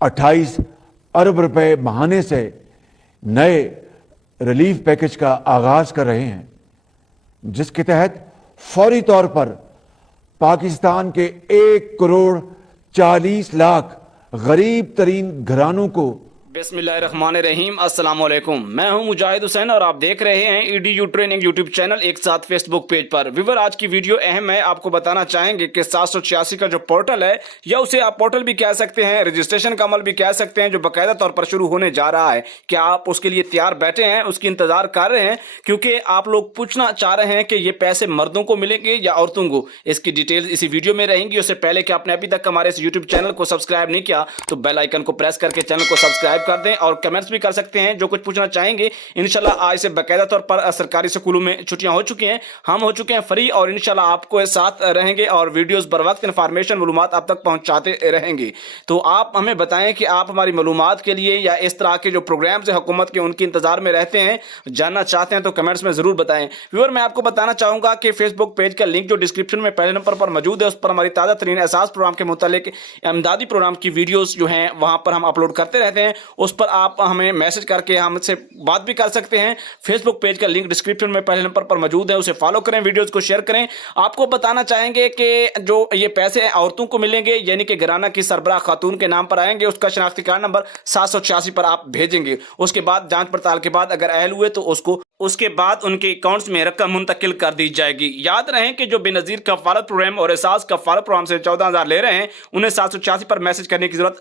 28 अरब रुपए माहाने से नए रिलीफ पैकेज का आगाज कर रहे हैं, जिसके तहत फौरी तौर पर पाकिस्तान के 1 करोड़ 40 लाख गरीब तरीन घरानों को बिस्मिल्लाहिर्रहमानिर्रहीम। अस्सलाम वालेकुम। मैं हूं मुजाहिद हुसैन और आप देख रहे हैं ईडीयू ट्रेनिंग यूट्यूब चैनल, एक साथ फेसबुक पेज पर। व्यूअर, आज की वीडियो अहम है। आपको बताना चाहेंगे कि 786 का जो पोर्टल है, या उसे आप पोर्टल भी कह सकते हैं, रजिस्ट्रेशन का अमल भी कह सकते हैं, जो बाकायदा तौर पर शुरू होने जा रहा है, क्या आप उसके लिए तैयार बैठे हैं, उसकी इंतजार कर रहे हैं? क्योंकि आप लोग पूछना चाह रहे हैं कि ये पैसे मर्दों को मिलेंगे या औरतों को। इसकी डिटेल इसी वीडियो में रहेंगी। उससे पहले कि आपने अभी तक हमारे इस यूट्यूब चैनल को सब्सक्राइब नहीं किया तो बेल आइकन को प्रेस करके चैनल को सब्सक्राइब कर दें और कमेंट्स भी कर सकते हैं जो कुछ पूछना चाहेंगे। इंशाल्लाह आज से बाकायदा तौर पर सरकारी स्कूलों में छुट्टियां हो चुकी हैं, हम हो चुके हैं फ्री, और इंशाल्लाह आपको साथ रहेंगे और वीडियोस बर वक्त इंफॉर्मेशन मालूमात आप तक पहुंचाते रहेंगे। तो आप हमें बताएं कि आप हमारी मालूमात के लिए या इस तरह के जो प्रोग्राम्स हैं हुकूमत के, उनके इंतजार में रहते हैं, जानना चाहते हैं, तो कमेंट्स में जरूर बताएं। व्यूअर, मैं आपको बताना चाहूंगा कि फेसबुक पेज का लिंक जो डिस्क्रिप्शन में पहले नंबर पर मौजूद है, उस पर हमारी ताज़ा तरीन एहसास प्रोग्राम के मुतालिक इमदादी प्रोग्राम की वीडियोस जो हैं वहां पर हम अपलोड करते रहते हैं। उस पर आप हमें मैसेज करके हमसे बात भी कर सकते हैं। फेसबुक पेज का लिंक डिस्क्रिप्शन में पहले नंबर पर मौजूद है, उसे फॉलो करें, वीडियोस को शेयर करें। आपको बताना चाहेंगे कि जो ये पैसे औरतों को मिलेंगे, यानी कि घराना की सरबराह खातून के नाम पर आएंगे, उसका शनाख्ती कार्ड नंबर 786 पर आप भेजेंगे। उसके बाद जांच पड़ताल के बाद अगर अहल हुए तो उसके बाद उनके अकाउंट्स में रकम मुंतकिल कर दी जाएगी। याद रहे कि जो बेनज़ीर कफ़ालत प्रोग्राम और एहसास कफ़ालत प्रोग्राम से 14,000 ले रहे हैं, उन्हें 786 पर मैसेज करने की जरूरत